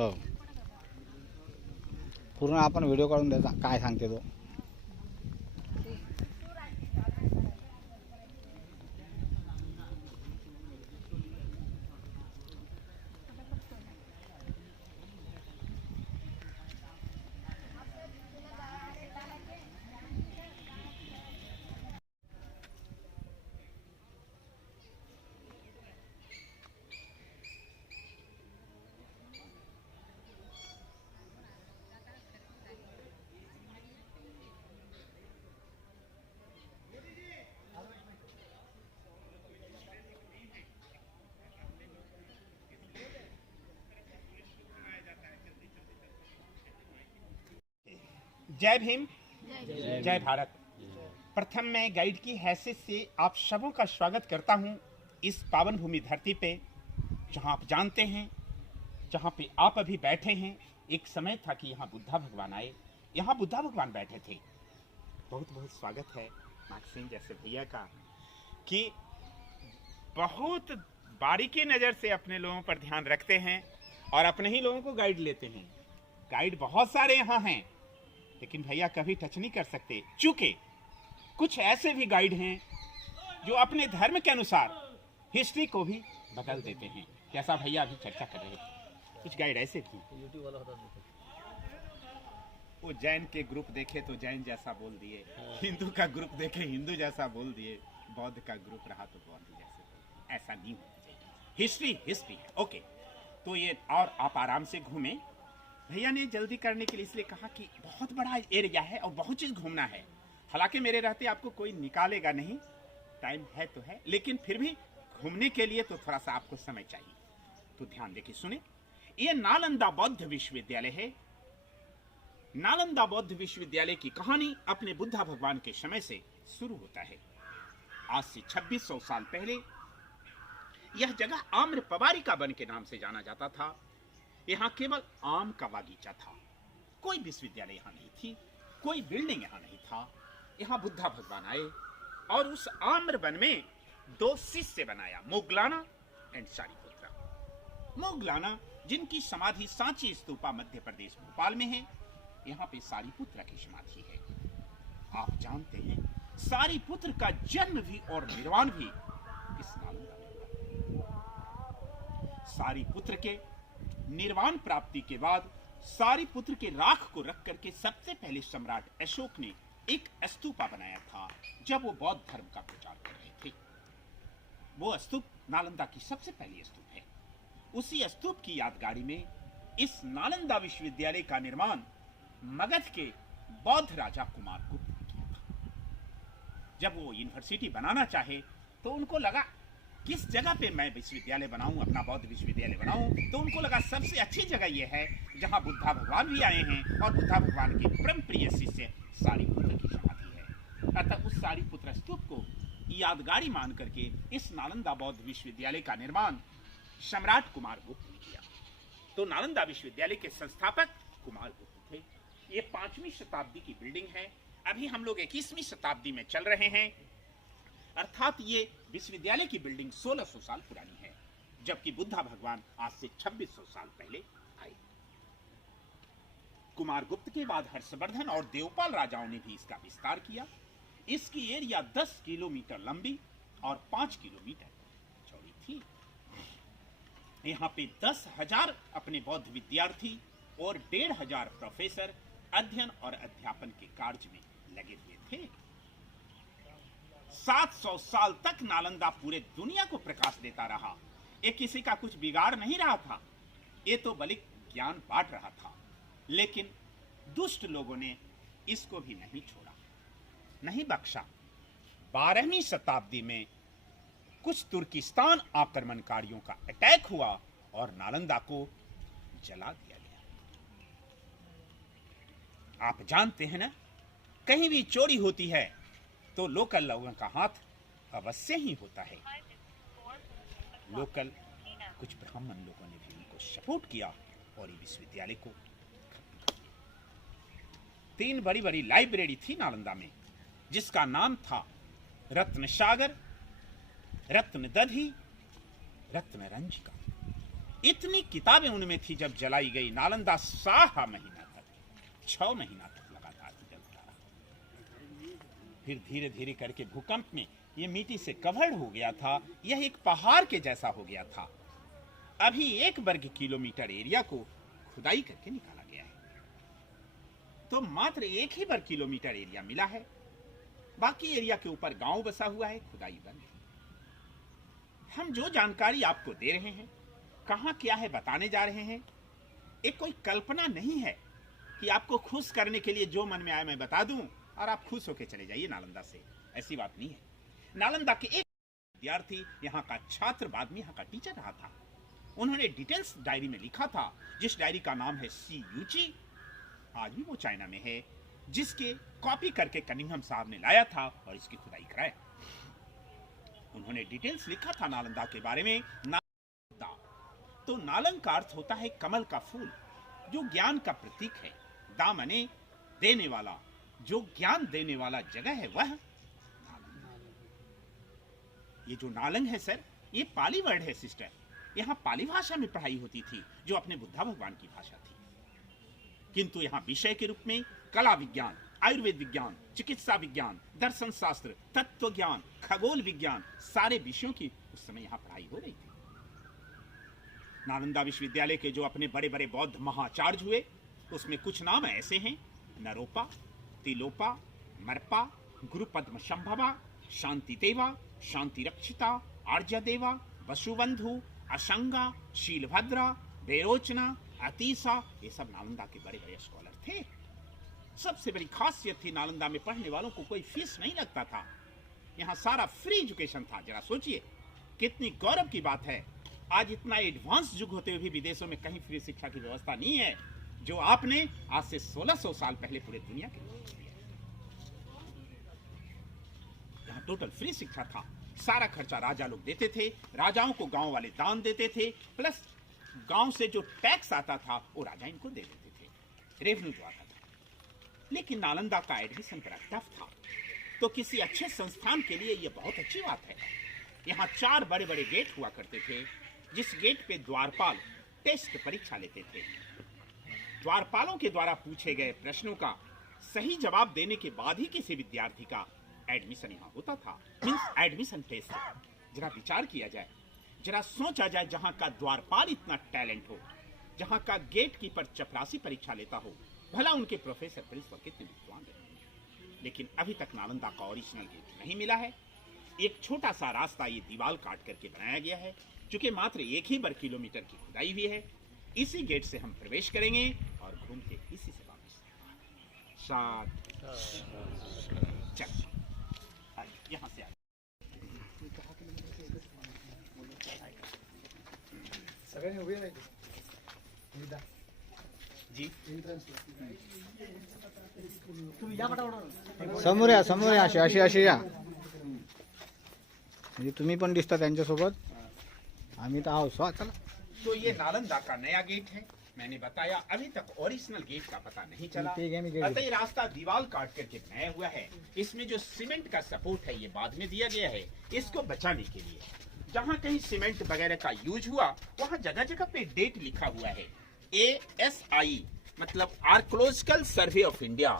हो, पूर्ण आपण व्हिडिओ काढून द्यायचा काय सांगते तो. जय भीम, जय भारत। प्रथम मैं गाइड की हैसियत से आप सबों का स्वागत करता हूं इस पावन भूमि धरती पे, जहां आप जानते हैं, जहां पे आप अभी बैठे हैं। एक समय था कि यहाँ बुद्धा भगवान आए, यहाँ बुद्धा भगवान बैठे थे। बहुत बहुत स्वागत है मैक्सिम जैसे भैया का कि बहुत बारीकी नज़र से अपने लोगों पर ध्यान रखते हैं और अपने ही लोगों को गाइड लेते हैं। गाइड बहुत सारे यहाँ हैं, लेकिन भैया कभी टच नहीं कर सकते, चूंकि कुछ ऐसे भी गाइड हैं जो अपने धर्म के अनुसार हिस्ट्री को भी बदल देते हैं, जैसा भैया अभी चर्चा कर रहे थे। कुछ गाइड ऐसे भी, वो जैन के ग्रुप देखे तो जैन जैसा बोल दिए, हिंदू का ग्रुप देखे हिंदू जैसा बोल दिए, बौद्ध का ग्रुप रहा तो बौद्ध जैसे बोल। ऐसा नहीं होना चाहिए, हिस्ट्री हिस्ट्री है। ओके, तो ये और आप आराम से घूमें। भैया ने जल्दी करने के लिए इसलिए कहा कि बहुत बड़ा एरिया है और बहुत चीज घूमना है। हालांकि मेरे रहते आपको कोई निकालेगा नहीं, टाइम है तो है, लेकिन फिर भी घूमने के लिए तो थोड़ा सा आपको समय चाहिए। तो ध्यान देके सुने। ये नालंदा बौद्ध विश्वविद्यालय है। नालंदा बौद्ध विश्वविद्यालय की कहानी अपने बुद्धा भगवान के समय से शुरू होता है। आज से 2600 साल पहले यह जगह आम्र पवारिका वन के नाम से जाना जाता था। यहाँ केवल आम का बागीचा था, कोई विश्वविद्यालय यहाँ नहीं थी, कोई बिल्डिंग यहाँ नहीं था। यहाँ बुद्धा भगवान आए और उस आम्र वन में 2 शिष्य बनाया, मोगलाना एंड सारिपुत्रा। मोगलाना जिनकी समाधि सांची स्तूपा मध्य प्रदेश भोपाल में है, यहाँ पे सारिपुत्रा की समाधि है। आप जानते हैं सारिपुत्र का जन्म भी और निर्वाण भी इस नालंदा में हुआ। सारिपुत्र के निर्वाण प्राप्ति के बाद सारिपुत्र के राख को रख करके सबसे पहले सम्राट अशोक ने एक स्तूपा बनाया था, जब वो बौद्ध धर्म का प्रचार कर रहे थे। वो स्तूप नालंदा की सबसे पहली स्तूप है। उसी स्तूप की यादगारी में इस नालंदा विश्वविद्यालय का निर्माण मगध के बौद्ध राजा कुमार गुप्त ने किया था। जब वो यूनिवर्सिटी बनाना चाहे तो उनको लगा किस जगह पे मैं विश्वविद्यालय बनाऊं, अपना बौद्ध विश्वविद्यालय बनाऊं, तो उनको लगा सबसे अच्छी जगह यह है जहां बुद्धा भगवान भी आए हैं और बुद्धा भगवान के परम प्रिय शिष्य सारिपुत्र की समाधि है। अतः उस सारिपुत्र स्तूप को यादगारी मान करके इस नालंदा बौद्ध विश्वविद्यालय का निर्माण सम्राट कुमार गुप्त ने किया। तो नालंदा विश्वविद्यालय के संस्थापक कुमार गुप्त थे। ये 5वीं शताब्दी की बिल्डिंग है। अभी हम लोग 21वीं शताब्दी में चल रहे हैं, अर्थात ये विश्वविद्यालय की बिल्डिंग 1600 साल पुरानी है, जबकि बुद्धा भगवान आज से 2600 साल पहले आए। कुमार गुप्त के बाद हर्षवर्धन और देवपाल राजाओं ने भी इसका विस्तार किया। इसकी एरिया 10 किलोमीटर लंबी और 5 किलोमीटर चौड़ी थी। यहाँ पे 10,000 अपने बौद्ध विद्यार्थी और 1,500 प्रोफेसर अध्ययन और अध्यापन के कार्य में लगे हुए थे। 700 साल तक नालंदा पूरे दुनिया को प्रकाश देता रहा। ये किसी का कुछ बिगाड़ नहीं रहा था, ये तो बलिक ज्ञान बांट रहा था। लेकिन दुष्ट लोगों ने इसको भी नहीं छोड़ा, नहीं बख्शा। 12वीं शताब्दी में कुछ तुर्किस्तान आक्रमणकारियों का अटैक हुआ और नालंदा को जला दिया गया। आप जानते हैं ना, कहीं भी चोरी होती है तो लोकल लोगों का हाथ अवश्य ही होता है। लोकल कुछ ब्राह्मण लोगों ने भी उनको सपोर्ट किया और ये विश्वविद्यालय को 3 बड़ी बड़ी लाइब्रेरी थी नालंदा में, जिसका नाम था रत्न सागर, रत्न दधी, रत्न रंजिका। इतनी किताबें उनमें थी जब जलाई गई। नालंदा 6 महीना तक, 6 महीना तक लगातार जलता रहा। फिर धीरे धीरे करके भूकंप में ये मिट्टी से कवर्ड हो गया था, यह एक पहाड़ के जैसा हो गया था। अभी 1 वर्ग किलोमीटर एरिया को खुदाई करके निकाला गया है, तो मात्र 1 ही वर्ग किलोमीटर एरिया मिला है। बाकी एरिया के ऊपर गांव बसा हुआ है, खुदाई बंद है। हम जो जानकारी आपको दे रहे हैं, कहां क्या है बताने जा रहे हैं, एक कोई कल्पना नहीं है कि आपको खुश करने के लिए जो मन में आए मैं बता दूं और आप खुश होकर चले जाइए नालंदा से। ऐसी बात नहीं है। नालंदा के एक विद्यार्थी, यहाँ का छात्र, बाद में यहाँ का टीचर रहा था। उन्होंने डिटेल्स डायरी में लिखा था, जिस डायरी का नाम है सी यूची, आज भी वो चाइना में है, जिसके कॉपी करके कनिंघम साहब ने लाया था और इसकी खुदाई कराया। उन्होंने डिटेल्स लिखा था नालंदा के बारे में। नालंदा तो नालंग का अर्थ होता है कमल का फूल, जो ज्ञान का प्रतीक है। दा मने देने वाला, जो ज्ञान देने वाला जगह है वह ये जो नालंग है सर, ये पाली वर्ड है सिस्टर। यहाँ पाली भाषा में पढ़ाई होती थी, जो अपने बुद्धा भगवान की भाषा थी। किंतु यहाँ विषय के रूप में कला विज्ञान, आयुर्वेद विज्ञान, चिकित्सा विज्ञान, दर्शन शास्त्र, तत्व ज्ञान, खगोल विज्ञान, सारे विषयों की उस समय यहाँ पढ़ाई हो रही थी। नालंदा विश्वविद्यालय के जो अपने बड़े बड़े बौद्ध महाचार्य हुए, उसमें कुछ नाम ऐसे हैं: नरोपा, तिलोपा, मरपा, गुरु पद्म संभवा, शांति देवा, शांति रक्षिता, आर्य देवा, वसुबंधु, असंगा, शीलभद्रा, बेरोचना, अतीसा, ये सब नालंदा के बड़े बड़े स्कॉलर थे। सबसे बड़ी खासियत थी, नालंदा में पढ़ने वालों को कोई फीस नहीं लगता था। यहाँ सारा फ्री एजुकेशन था। जरा सोचिए कितनी गौरव की बात है। आज इतना एडवांस युग होते हुए भी विदेशों में कहीं फ्री शिक्षा की व्यवस्था नहीं है, जो आपने आज से 1600 साल पहले पूरे दुनिया के लोगों को दिया। यहाँ टोटल फ्री शिक्षा था। सारा खर्चा राजा लोग देते थे, राजाओं को गांव वाले दान देते थे, प्लस गांव से जो टैक्स आता था वो राजा इनको दे देते थे, रेवेन्यू जो आता था। लेकिन नालंदा का एडमिशन बड़ा टफ था, तो किसी अच्छे संस्थान के लिए यह बहुत अच्छी बात है। यहाँ 4 बड़े बड़े गेट हुआ करते थे, जिस गेट पे द्वारपाल टेस्ट परीक्षा लेते थे। द्वारपालों के द्वारा पूछे गए प्रश्नों का सही जवाब देने के बाद ही किसी विद्यार्थी का एडमिशन यहाँ होता था। Means admission test. जरा विचार किया जाए, जरा सोचा जाए, जहाँ का द्वारपाल इतना टैलेंट हो, जहाँ का गेट कीपर चपरासी परीक्षा लेता हो, भला उनके प्रोफेसर प्रिंसिपल कितने विद्वान रहे। लेकिन अभी तक नालंदा का ओरिजिनल गेट नहीं मिला है। एक छोटा सा रास्ता ये दीवार काट करके बनाया गया है, चूंकि मात्र 1 ही वर्ग किलोमीटर की खुदाई हुई है। इसी गेट से हम प्रवेश करेंगे और घूम के इसी से वापस। चल यहाँ से जी समोर या, समोर या, अशी अशी या, म्हणजे तुम्ही पण दिसता त्यांच्यासोबत, आम्ही तर आहोत। चला। तो ये नालंदा का नया गेट है। मैंने बताया अभी तक ओरिजिनल गेट का पता नहीं चला। अतः ये रास्ता दीवार काट करके बनाया हुआ है। इसमें जो सीमेंट का सपोर्ट है ये बाद में दिया गया है, इसको बचाने के लिए। जहाँ कहीं सीमेंट वगैरह का यूज हुआ वहाँ जगह जगह पे डेट लिखा हुआ है। ASI मतलब आर्कोलॉजिकल सर्वे ऑफ इंडिया,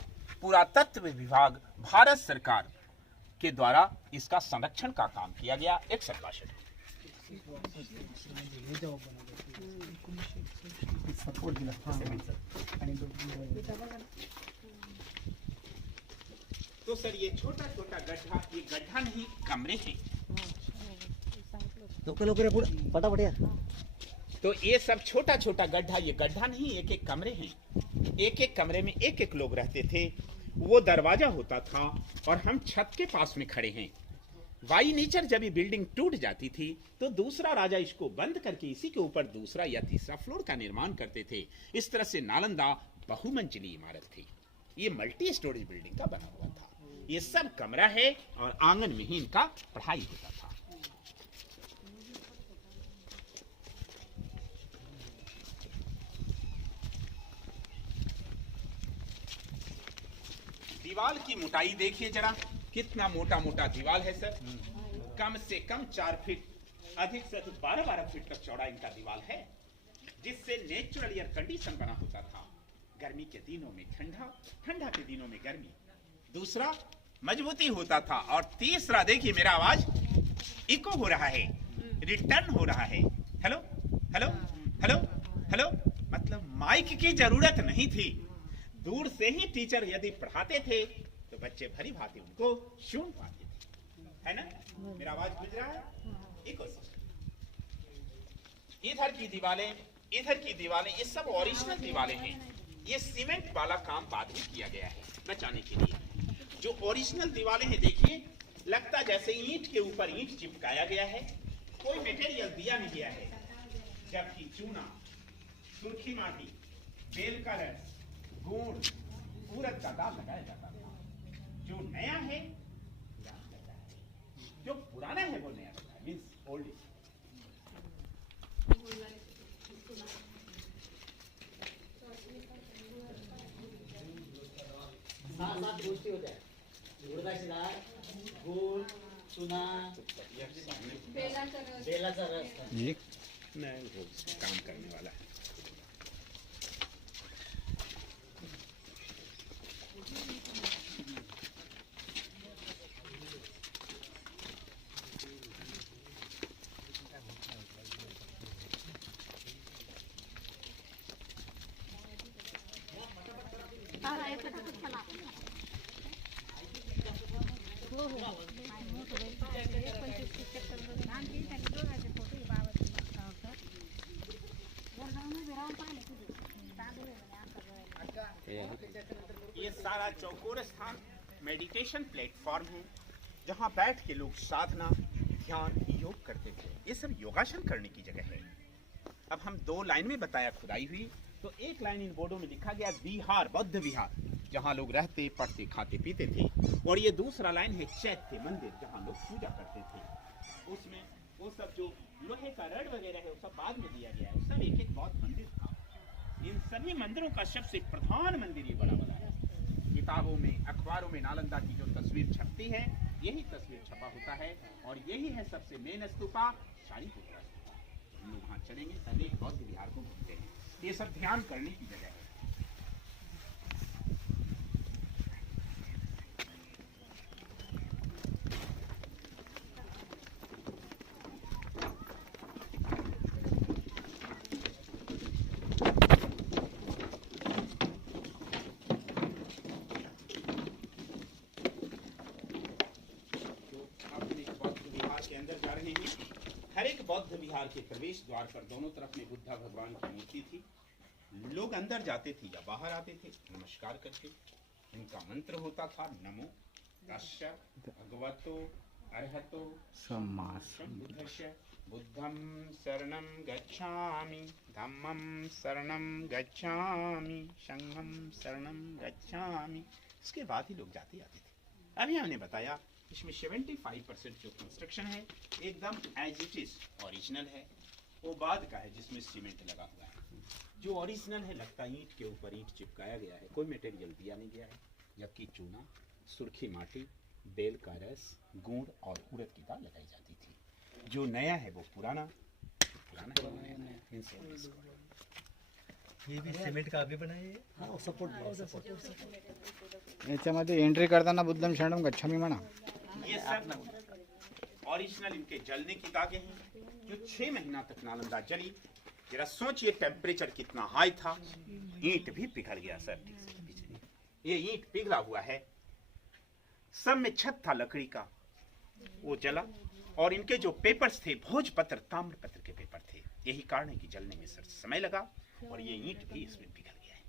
पुरातत्व विभाग, भारत सरकार के द्वारा इसका संरक्षण का काम किया गया। एक सर्वाशट तो सर ये छोटा छोटा गड्ढा, ये गड्ढा नहीं कमरे हैं। फटाफट या। तो ये सब छोटा छोटा गड्ढा, ये गड्ढा नहीं, एक एक कमरे हैं। एक एक कमरे में एक एक लोग रहते थे। वो दरवाजा होता था और हम छत के पास में खड़े हैं। वाई नेचर जब ये बिल्डिंग टूट जाती थी तो दूसरा राजा इसको बंद करके इसी के ऊपर दूसरा या तीसरा फ्लोर का निर्माण करते थे। इस तरह से नालंदा बहुमंजिली इमारत थी। ये मल्टी स्टोरेज बिल्डिंग का बना हुआ था। ये सब कमरा है और आंगन में ही इनका पढ़ाई होता था। दीवार की मोटाई देखिए जरा, कितना मोटा मोटा दीवार है सर। कम से कम 4 फीट, अधिक से अधिक 12-12 फीट तक चौड़ा इनका दीवार है। जिससे नेचुरल एयर कंडीशन बना होता था। गर्मी के दिनों में ठंडा, ठंडा के दिनों में गर्मी। दूसरा, मजबूती होता था। और तीसरा, देखिए मेरा आवाज इको हो रहा है, रिटर्न हो रहा है। हेलो हेलो हेलो हेलो, मतलब माइक की जरूरत नहीं थी। दूर से ही टीचर यदि पढ़ाते थे तो बच्चे भली भांति उनको सुन पाते थे, है ना? मेरा आवाज गुज रहा है? Echo system. इधर की दीवारें, इधर की दीवारें, ये सब ओरिजिनल दीवारें हैं। ये सीमेंट वाला काम बाद में किया गया है बचाने के लिए। जो ओरिजिनल दीवारें हैं, देखिए लगता जैसे ईंट के ऊपर ईंट चिपकाया गया है, कोई मटेरियल दिया नहीं गया है। जबकि चूना, सुर्खी माटी, बेल का रस, गुड़, उड़द का दाल लगाया जाता था। जो नया है पुराना लगता है, जो पुराना है वो नया लगता है, मीन्स ओल्ड इज। साथ साथ गोष्टी होत्या उडदाची डाळ गुळ चुना बेलाचा रस जी नहीं, रोज काम करने वाला है। ये सारा चौकोर स्थान मेडिटेशन प्लेटफॉर्म है, जहाँ बैठ के लोग साधना, ध्यान, योग करते थे। ये सब योगासन करने की जगह है। अब हम दो लाइन में बताया खुदाई हुई, तो एक लाइन इन बोर्डों में लिखा गया विहार, बौद्ध विहार, जहाँ लोग रहते, पढ़ते, खाते, पीते थे। और ये दूसरा लाइन है चैत्य, मंदिर, जहाँ लोग पूजा करते थे। उसमें वो सब जो लोहे का रड वगैरह है वो सब बाद में दिया गया है, सब एक एक बौद्ध मंदिर था। इन सभी मंदिरों का सबसे प्रधान मंदिर ये बड़ा वाला है। किताबों में, अखबारों में नालंदा की जो तस्वीर छपती है, यही तस्वीर छपा होता है। और यही है सबसे मेन स्तूपा, शारीपुत्रा स्तूपा। हम लोग वहाँ चलेंगे, पहले एक बौद्ध विहार को घूमते हैं। ये सब ध्यान करने की जगह है। हर एक बौद्ध विहार के प्रवेश द्वार पर दोनों तरफ में बुद्धा भगवान की मूर्ति थी। लोग अंदर जाते थे या बाहर आते थे नमस्कार करके। इनका मंत्र होता था नमो तस्य भगवतो अरहतो सम्मा सम्बुद्धस्य बुद्धं शरणं गच्छामि, धम्मं शरणं गच्छामि, संघं शरणं गच्छामि। इसके बाद ही लोग जाते आते थे। अभी हमने बताया इसमें 75% जो कंस्ट्रक्शन है एकदम एज इट इज ओरिजिनल है। वो बाद का है जिसमें सीमेंट लगा हुआ है। जो ओरिजिनल है लगता ईंट के ऊपर ईंट चिपकाया गया है, कोई मटेरियल दिया नहीं गया है। जबकि चूना, सुर्खी माटी, बेल का रस, गुड़ और उड़द की दाल लगाई जाती थी। जो नया है वो पुराना, पुराना है वो नया। ये भी सिमेंट का अभी बनाया है। हा सपोर्ट याच्यामध्ये एंट्री करताना बुद्धम शरणम गच्छामी म्हणा। ये सब ओरिजिनल इनके जलने की दागे हैं जो 6 महीना तक नालंदा जली। जरा सोचिए टेम्परेचर कितना हाई था, ईंट भी पिघल गया सर। ये ईंट पिघला हुआ है। सब में छत था लकड़ी का, वो जला। और इनके जो पेपर्स थे भोजपत्र, ताम्रपत्र के पेपर थे। यही कारण है कि जलने में सर समय लगा और ये ईंट भी इसमें पिघल गया है।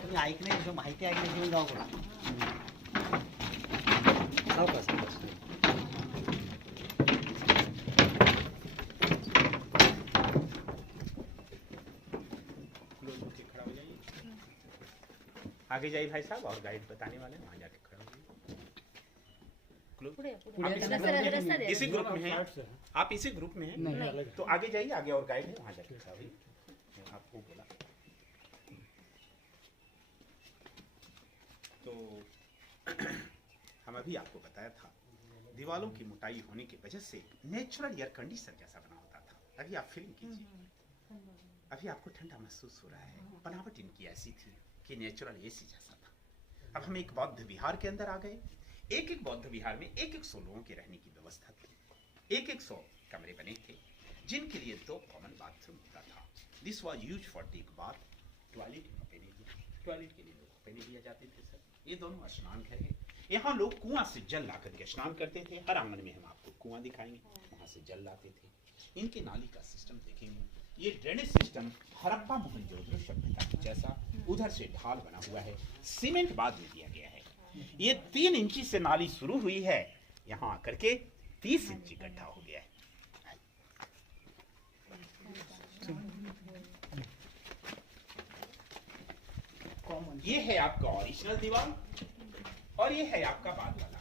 तुम्ही ऐकणे जो माहिती ऐकणे घेऊन जाऊ बोला सावकाश सावकाश आगे जाइए भाई साहब, और गाइड बताने वाले हैं, वहाँ जाके खड़ा हो। इसी ग्रुप में हैं आप? इसी ग्रुप में हैं? तो आगे जाइए, आगे और गाइड है, वहाँ जाके खड़ा होइए। आपको बोला तो हम अभी आपको बताया था दीवारों की मोटाई होने की वजह से नेचुरल एयर कंडीशन जैसा बना होता था। अभी आप फीलिंग कीजिए, अभी आपको ठंडा महसूस हो रहा है। बनावट इनकी ऐसी थी कि नेचुरल एसी जैसा था। अब हम एक बौद्ध विहार के अंदर आ गए। एक एक बौद्ध विहार में एक एक 100 लोगों की रहने की व्यवस्था थी। एक एक 100 कमरे बने थे जिनके लिए 2 कॉमन बाथरूम होता था। This was use for take bath. Toilet toilet के लिए लोग पहने दिया जाते थे सर। ये दोनों स्नान घर है। यहाँ लोग कुआं से जल ला करके स्नान करते थे। हर आंगन में हम आपको कुआं दिखाएंगे, वहां से जल लाते थे। इनके नाली का सिस्टम देखेंगे। ये ड्रेनेज सिस्टम हड़प्पा मोहनजोदड़ो सभ्यता की जैसा उधर से ढाल बना हुआ है। सीमेंट बाद में दिया गया है। ये 3 इंची से नाली शुरू हुई है, यहाँ आकर के 30 इंची गड्ढा हो गया है। ये है आपका ओरिजिनल दीवार और ये है आपका बाद वाला।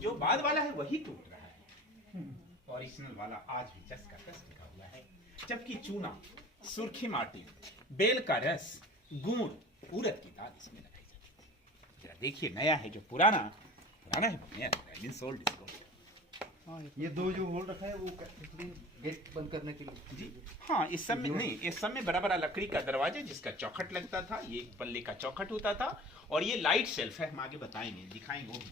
जो बाद वाला है वही टूट रहा है, ओरिजिनल वाला आज भी जस का तस टिका हुआ है। जबकि चूना, सुर्खी माटी, बेल का रस, गुड़, उड़द की दाल इसमें लगाई जाती है। जरा देखिए, नया है जो पुराना है, नया है, सोल्ड इसको। ये 2 जो होल रखा है वो गेट बंद करने के लिए जी हाँ, इस सब में नहीं, इस सब में बड़ा बड़ा लकड़ी का दरवाजा जिसका चौखट लगता था। ये एक पल्ले का चौखट होता था और ये लाइट शेल्फ है। हम आगे बताएंगे, दिखाएंगे वो भी।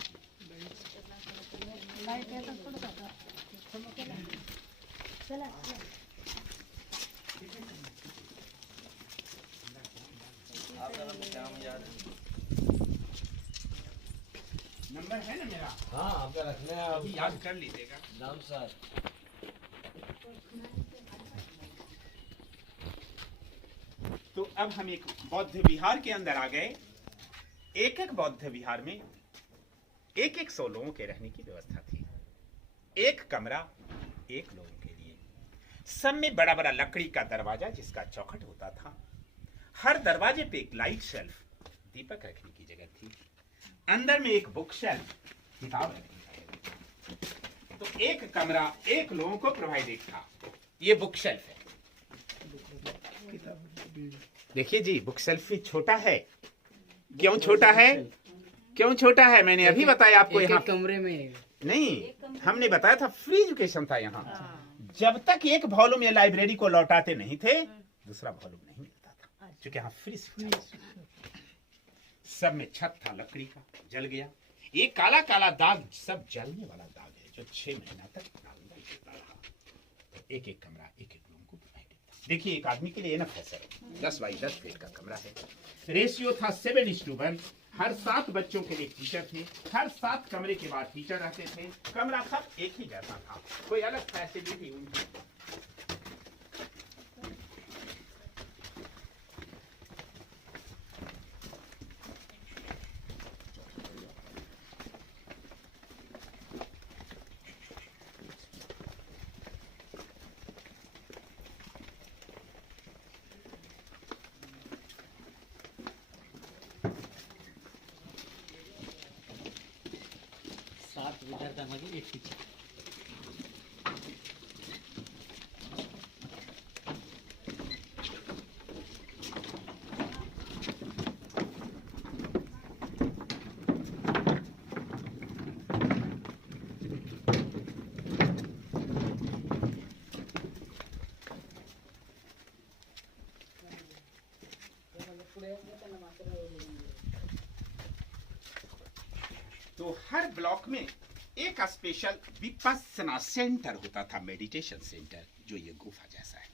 नंबर है ना मेरा? हाँ आपका रखना है, अभी याद कर लीजिएगा। नाम सर। तो अब हम एक बौद्ध विहार के अंदर आ गए। एक एक बौद्ध विहार में एक एक 100 लोगों के रहने की व्यवस्था थी। एक कमरा एक लोगों के लिए। सब में बड़ा बड़ा लकड़ी का दरवाजा जिसका चौखट होता था। हर दरवाजे पे एक लाइट शेल्फ, दीपक रखने की जगह थी। अंदर में एक बुक शेल्फ, किताब रखने की जगह। तो एक कमरा एक लोगों को प्रोवाइडेड था। ये बुक शेल्फ है। देखिए जी, बुक शेल्फ भी छोटा है। क्यों छोटा है? क्यों छोटा है? मैंने अभी बताया आपको। यहाँ कमरे में नहीं, हमने बताया था फ्री एजुकेशन था यहाँ। जब तक एक वॉल्यूम या लाइब्रेरी को लौटाते नहीं थे, दूसरा वॉल्यूम नहीं मिलता था, क्योंकि यहाँ फ्री सब में छत था लकड़ी का, जल गया। ये काला काला दाग सब जलने वाला दाग है जो 6 महीना तक नालंदा चलता रहा। तो एक एक कमरा एक एक लोगों को प्रोवाइडेड था। देखिए, एक आदमी के लिए एनफ है सर। 10 बाई 10 फीट का कमरा है। रेशियो था 7:1। हर 7 बच्चों के लिए टीचर थे। हर 7 कमरे के बाद टीचर रहते थे। कमरा सब एक ही जैसा था, कोई अलग फैसिलिटी उनकी। विद्यार्थ्यांमध्ये एक टीचर। तो हर ब्लॉक में एक स्पेशल विपस्सना सेंटर होता था, मेडिटेशन सेंटर, जो ये गुफा जैसा है।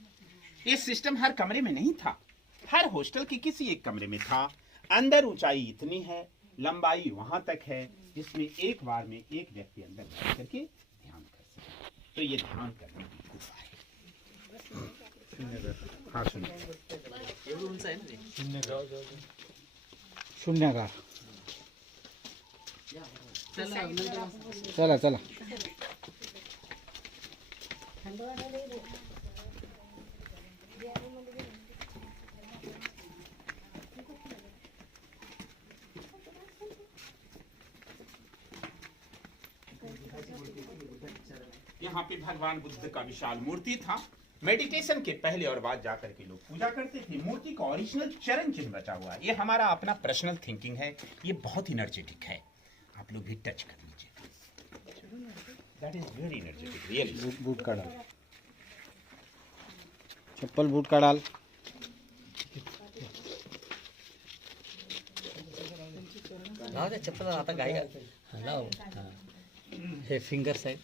ये सिस्टम हर कमरे में नहीं था, हर हॉस्टल के किसी एक कमरे में था। अंदर ऊंचाई इतनी है, लंबाई वहां तक है, जिसमें एक बार में एक व्यक्ति अंदर बैठ करके ध्यान कर सके। तो ये ध्यान करने की गुफा है। हाँ सुनिए, शून्यागार। चला चला। यहाँ पे भगवान बुद्ध का विशाल मूर्ति था। मेडिटेशन के पहले और बाद जाकर के लोग पूजा करते थे। मूर्ति का ओरिजिनल चरण चिन्ह बचा हुआ है। ये हमारा अपना पर्सनल थिंकिंग है, ये बहुत एनर्जेटिक है, आप लोग भी टच कर लीजिए। That is very energetic really. Boot का डाल, चप्पल बूट का डाल। राहू दे, चप्पल आता गायगा लाव. हे फिंगर साईड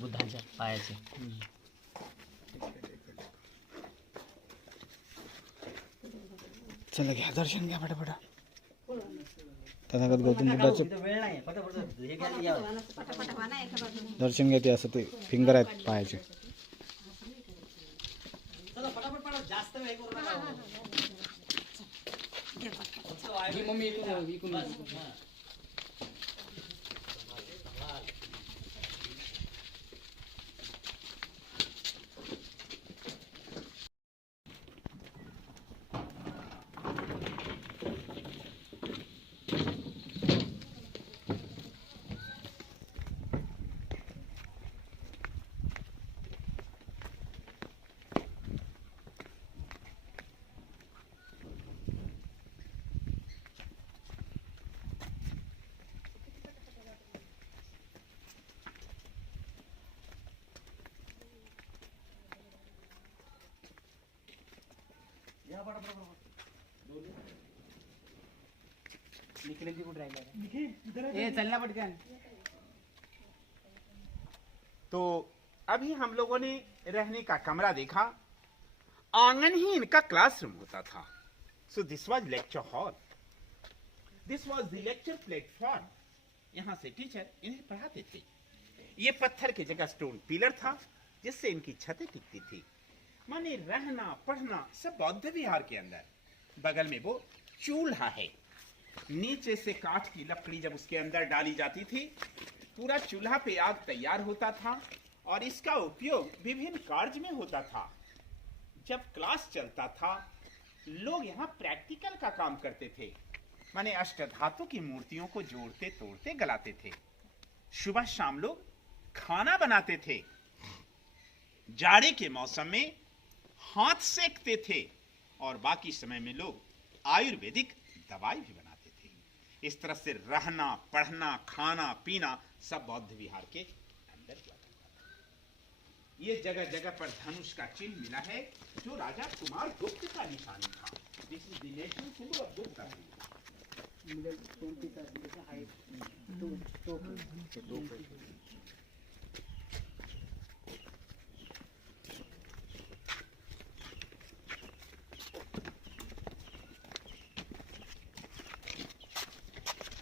बुद्धाच्या पायाचे. चला घ्या दर्शन घ्या फटाफट. तथागत गौतम बुद्धाचे वेळ नाही, पटापट हे घ्या या. दर्शन घ्या. ते असं ते फिंगर आहेत पायाचे. चला पटापट पटा, जास्त वेळ करू नका. मम्मी इकडून चलना पटकन. तो अभी हम लोगों ने रहने का कमरा देखा, आंगन ही इनका क्लासरूम होता था. So this was lecture hall, this was the lecture platform. यहाँ से टीचर इन्हें पढ़ाते थे. ये पत्थर की जगह स्टोन पिलर था जिससे इनकी छतें टिकती थी. माने रहना पढ़ना सब बौद्ध विहार के अंदर. बगल में वो चूल्हा है, नीचे से काठ की लकड़ी जब उसके अंदर डाली जाती थी, पूरा चूल्हा पे आग तैयार होता था और इसका उपयोग विभिन्न कार्य में होता था. जब क्लास चलता था लोग यहाँ प्रैक्टिकल का काम करते थे. माने अष्टधातु की मूर्तियों को जोड़ते तोड़ते गलाते थे. सुबह शाम लोग खाना बनाते थे. जाड़े के मौसम में हाथ सेकते थे और बाकी समय में लोग आयुर्वेदिक दवाई भी बनाते थे. इस तरह से रहना पढ़ना खाना पीना सब बौद्ध विहार के अंदर हुआ करता था. ये जगह जगह पर धनुष का चिन्ह मिला है जो राजा कुमार गुप्त का निशानी था. This is the national symbol of Gupta.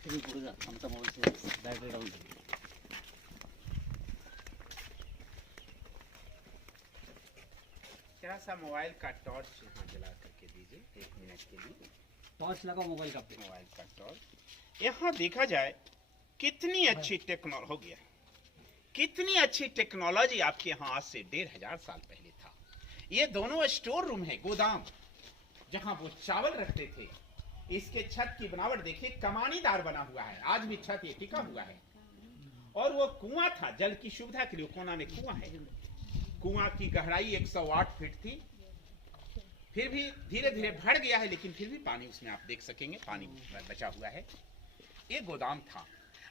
तुम्ही पुढे जा, आमचा मोबाईल बॅटरी डाऊन झाली. जरा सा मोबाइल का टॉर्च यहाँ जला करके दीजिए 1 मिनट के लिए. टॉर्च लगाओ मोबाईल का. मोबाइल का टॉर्च. यहाँ देखा जाए कितनी अच्छी टेक्नोलॉजी हो गया, कितनी अच्छी टेक्नोलॉजी आपके यहाँ आज से 1500 साल पहले था. ये दोनों स्टोर रूम है, गोदाम, जहाँ वो चावल रखते थे. इसके छत की बनावट देखिए, कमानीदार बना हुआ है. आज भी छत ये टिका हुआ है. और वो कुआं था, जल की सुविधा के लिए कोना में कुआं है. कुआं की गहराई 108 फीट थी. फिर भी धीरे धीरे बढ़ गया है, लेकिन फिर भी पानी उसमें आप देख सकेंगे, पानी बचा हुआ है. ये गोदाम था.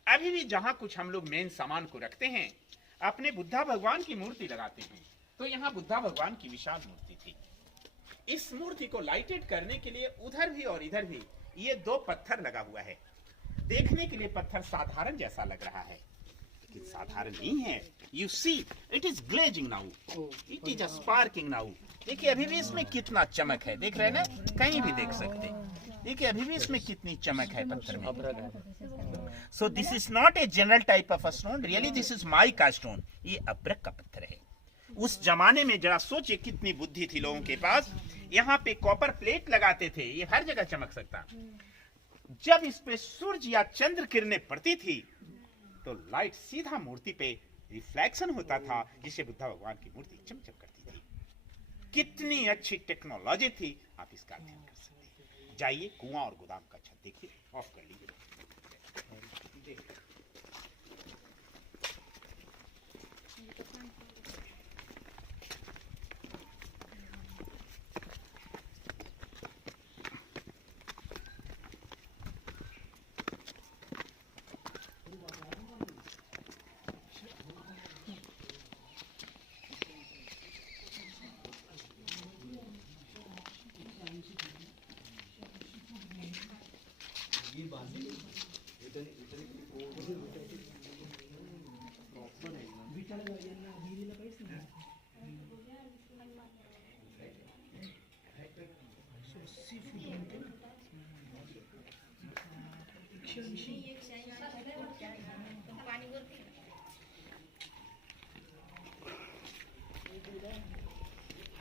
अभी भी जहां कुछ हम लोग मेन सामान को रखते हैं, अपने बुद्धा भगवान की मूर्ति लगाते हैं, तो यहाँ बुद्धा भगवान की विशाल मूर्ति थी. इस मूर्ति को लाइटेड करने के लिए उधर भी और इधर भी ये 2 पत्थर लगा हुआ है. देखने के लिए पत्थर साधारण जैसा लग रहा है, लेकिन साधारण नहीं है. You see it is glazing now, it is sparking now. देखिए अभी भी इसमें कितना चमक है, देख रहे हैं ना, कहीं भी देख सकते हैं. देखिए अभी भी इसमें कितनी चमक है पत्थर में. So this is not a general type of a stone, really this is mica stone. ये अब्रक का पत्थर है. उस जमाने में जरा सोचिए कितनी बुद्धि थी लोगों के पास. यहाँ पे कॉपर प्लेट लगाते थे, ये हर जगह चमक सकता. जब इस पे सूर्य या चंद्र किरणें पड़ती थी तो लाइट सीधा मूर्ति पे रिफ्लेक्शन होता था, जिससे बुद्ध भगवान की मूर्ति चमचम करती थी. कितनी अच्छी टेक्नोलॉजी थी, आप इसका अध्ययन कर सकते हैं. जाइए कुआं और गोदाम का छत देखिए. ऑफ कर लीजिए.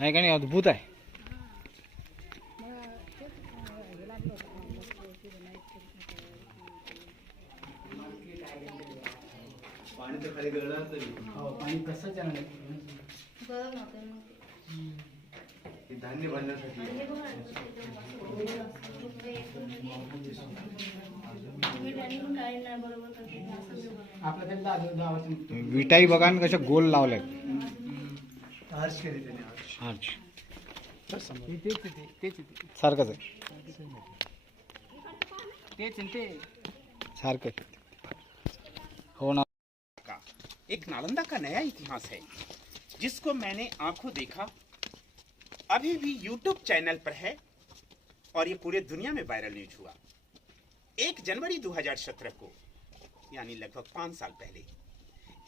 आहे का नाही, अद्भुत आहे. पाणी तर खाली गळणार तरी पाणी कसं जाणार हे धान्य बांधण्यासाठी विटाई बघा ना कशा गोल लावल्यात. आर्च केली त्याने आर्च तेच सारखंच आहे, सारखं आहे. हो ना. का एक नालंदा का नया इतिहास है जिसको मैंने आंखों देखा, अभी भी YouTube चैनल पर है और ये पूरे दुनिया में वायरल न्यूज हुआ. 1 जनवरी 2017 को, यानी लगभग 5 साल पहले,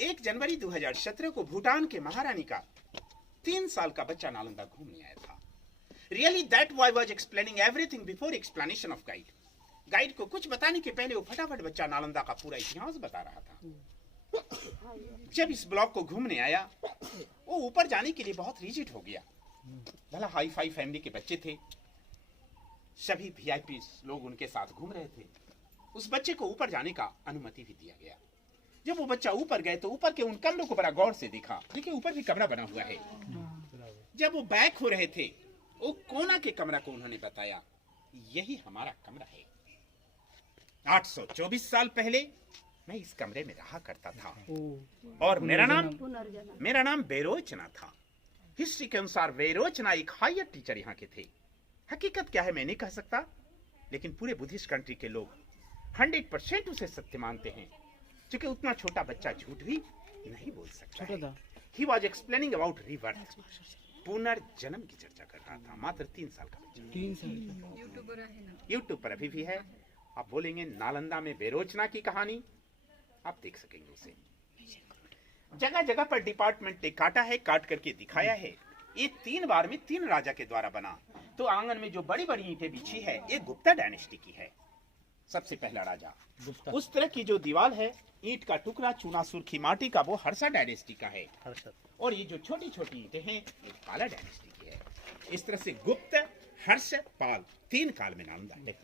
1 जनवरी 2017 को भूटान के महारानी का 3 साल का बच्चा नालंदा घूमने आया था. Really that boy was explaining everything before explanation of guide. Guide को कुछ बताने के पहले वो फटाफट बच्चा नालंदा का पूरा इतिहास बता रहा था. जब इस ब्लॉक को घूमने आया, वो ऊपर जाने के लिए बहुत रिजिड हो गया. भला हाई फाई फैमिली के बच्चे थे, सभी वीआईपी लोग उनके साथ घूम रहे थे. उस बच्चे को ऊपर जाने का अनुमति भी दिया गया. जब वो बच्चा ऊपर गए तो ऊपर के उन कमरों को बड़ा गौर से देखा. देखिए ऊपर भी कमरा बना हुआ है. जब वो बैक हो रहे थे, वो कोना के कमरा को उन्होंने बताया, यही हमारा कमरा है. 824 साल पहले मैं इस कमरे में रहा करता था और मेरा नाम बेरोचना था. हिस्ट्री के अनुसार बेरोचना एक हायर टीचर यहाँ के थे. हकीकत क्या है मैं नहीं कह सकता, लेकिन पूरे बुद्धिस्ट कंट्री के लोग 100% उसे सत्य मानते हैं, क्योंकि उतना छोटा बच्चा झूठ भी नहीं बोल सकता है. He was explaining about rebirth, पुनर्जन्म की चर्चा कर रहा था. मात्र 3 साल का बच्चा. 3 साल यूट्यूब पर अभी भी है. आप बोलेंगे नालंदा में बेरोचना की कहानी, आप देख सकेंगे उसे. जगह जगह पर डिपार्टमेंट ने काटा है, काट करके दिखाया है. ये 3 बार में 3 राजा के द्वारा बना. तो आंगन में जो बड़ी बड़ी ईंटें बिछी है, ये गुप्ता डायनेस्टी की है. सबसे पहला राजा. उस तरह की जो दीवार है, ईंट का टुकड़ा चूना सुर्खी माटी का, वो हर्षा डायनेस्टी का है. और ये जो छोटी छोटी ईंटें हैं, ये पाला डायनेस्टी की है. इस तरह से गुप्त, हर्ष, पाल 3 काल में नालंदा है.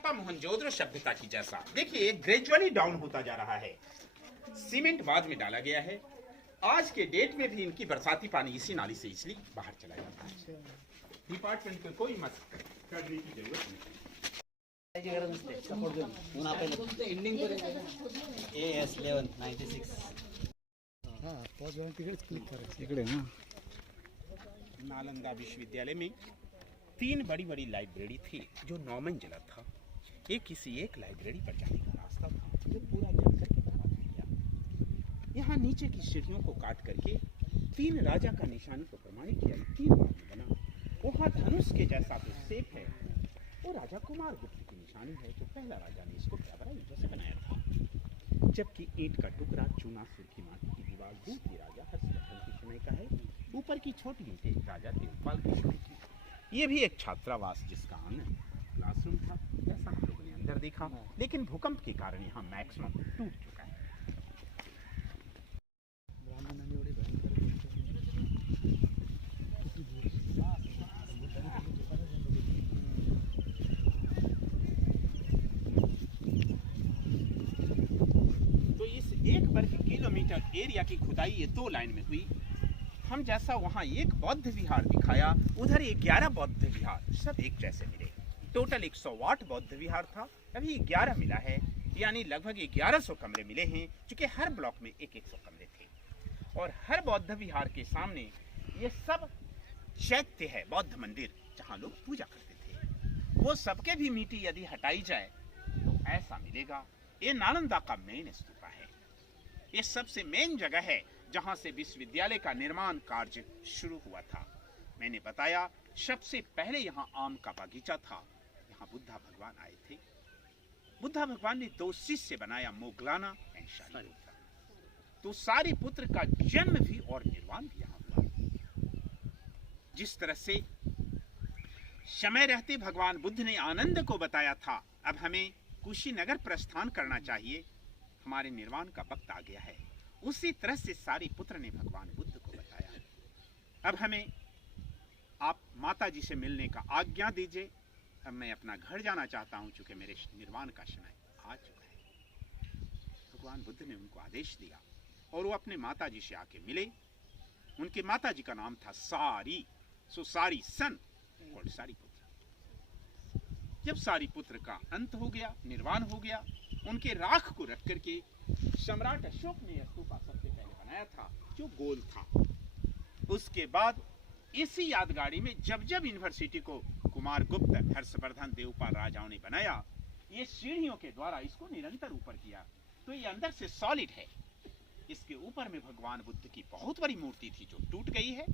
मोहनजोदड़ो सभ्यता की जैसा देखिए ग्रेजुअली डाउन होता जा रहा है. सीमेंट बाद में डाला गया है. आज के डेट में भी इनकी बरसाती पानी इसी नाली से इसलिए बाहर चला जाता है. डिपार्टमेंट को कोई मत करने की जरूरत नहीं. इकडे ना नालंदा विश्वविद्यालय में 3 बड़ी बड़ी लाइब्रेरी थी जो 9 मंजिला था. ये किसी एक लाइब्रेरी पर जाने का रास्ता था जो पूरा जल करके बर्बाद हो गया. यहाँ नीचे की सीढ़ियों को काट करके 3 राजा का निशानी को प्रमाणित किया. 3 बार में बना. वहाँ धनुष के जैसा जो शेप है, वो राजा कुमार गुप्त की निशानी है, जो पहला राजा ने इसको बड़ा ईंटों से बनाया था. जबकि ईंट का टुकड़ा चूना सुर्खी माटी की दीवार दूसरी राजा हर्षवर्धन के समय का है. ऊपर की छोटी ईंटें राजा देवपाल के समय की. ये भी एक छात्रावास जिसका आंगन क्लासरूम था, जैसा हम लोगों ने अंदर देखा. लेकिन भूकंप के कारण यहाँ मैक्सिमम टूट चुका है. तो इस 1 वर्ग किलोमीटर एरिया की खुदाई ये 2 लाइन में हुई. हम जैसा वहाँ एक बौद्ध विहार दिखाया, उधर 11 बौद्ध विहार, सब एक जैसे मिले. टोटल 108 बौद्ध विहार था, अभी 11 मिला है, यानी लगभग 1100 कमरे मिले हैं, क्योंकि हर ब्लॉक में 100 कमरे थे. और हर बौद्ध विहार के सामने ये सब चैत्य है, बौद्ध मंदिर जहाँ लोग पूजा करते थे. वो सबके भी मिट्टी यदि हटाई जाए तो ऐसा मिलेगा. ये नालंदा का मेन स्तूपा है. ये सबसे मेन जगह है जहाँ से विश्वविद्यालय का निर्माण कार्य शुरू हुआ था. मैंने बताया सबसे पहले यहाँ आम का बगीचा था. यहाँ बुद्धा भगवान आए थे. बुद्धा भगवान ने 2 शिष्य बनाया, मोगलाना एंड शारिपुत्र। तो सारिपुत्र का जन्म भी और निर्वाण भी यहाँ हुआ। जिस तरह से समय रहते भगवान बुद्ध ने आनंद को बताया था, अब हमें कुशीनगर प्रस्थान करना चाहिए, हमारे निर्वाण का वक्त आ गया है, उसी तरह से सारिपुत्र ने भगवान बुद्ध को बताया। अब हमें आप माता जी से मिलने का आज्ञा दीजिए, अब मैं अपना घर जाना चाहता हूं, चूंकि मेरे निर्वाण का समय आ चुका है। भगवान बुद्ध ने उनको आदेश दिया और वो अपने माता जी से आके मिले। उनके माता जी का नाम था सारी, सो सारी सन और सारिपुत्र। जब सारिपुत्र का अंत हो गया, निर्वाण हो गया, उनके राख को रख करके सम्राट अशोक ने स्तूपा सबसे पहले बनाया था, जो गोल था। उसके बाद इसी यादगारी में जब जब यूनिवर्सिटी को कुमार गुप्त, हर्षवर्धन, देवपाल राजाओं ने बनाया, ये सीढ़ियों के द्वारा इसको निरंतर ऊपर किया, तो ये अंदर से सॉलिड है। इसके ऊपर में भगवान बुद्ध की बहुत बड़ी मूर्ति थी जो टूट गई है।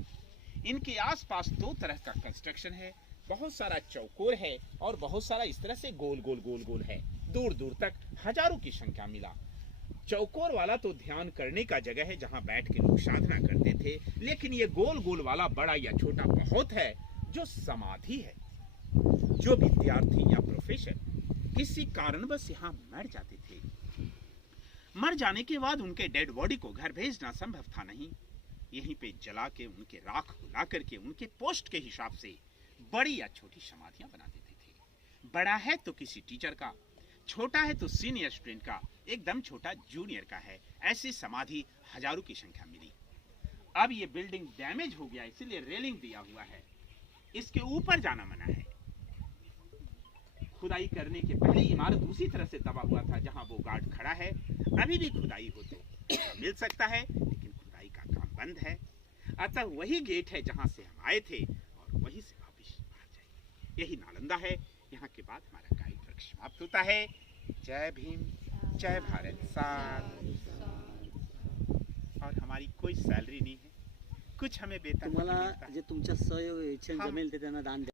इनके आसपास 2 तरह का कंस्ट्रक्शन है, बहुत सारा चौकोर है और बहुत सारा इस तरह से गोल गोल गोल गोल है। दूर दूर तक हजारों की संख्या मिला। चौकोर वाला तो ध्यान करने का जगह है, जहां बैठ के लोग साधना करते थे, लेकिन ये गोल गोल वाला बड़ा या छोटा बहुत है, जो समाधि है। जो विद्यार्थी या प्रोफेसर किसी कारणवश यहाँ मर जाते थे, मर जाने के बाद उनके डेड बॉडी को घर भेजना संभव था नहीं, यहीं पे जला के उनके राख को ला करके उनके पोस्ट के हिसाब से बड़ी या छोटी समाधियां बना देते थे। बड़ा है तो किसी टीचर का, छोटा है तो सीनियर स्टूडेंट का, एकदम छोटा जूनियर का है। ऐसी समाधि हजारों की संख्या मिली। अब ये बिल्डिंग डैमेज हो गया, इसीलिए रेलिंग दिया हुआ है, इसके ऊपर जाना मना है। खुदाई करने के पहले इमारत उसी तरह से दबा हुआ था जहां वो गार्ड खड़ा है। अभी भी खुदाई हो तो मिल सकता है, लेकिन खुदाई का काम बंद है। अतः वही गेट है जहां से हम आए थे और वहीं से वापस बाहर जाएंगे। यही नालंदा है। यहाँ के बाद हमारा गाइड वर्क समाप्त होता है। जय भीम, जय भारत सार। और हमारी कोई सैलरी नहीं है, कुछ हमें वेतन नहीं तुम्हाला मिलता है। जे तुमच्या सहयोग इच्छेने हम- जमेल ते त्यांना दान द्या.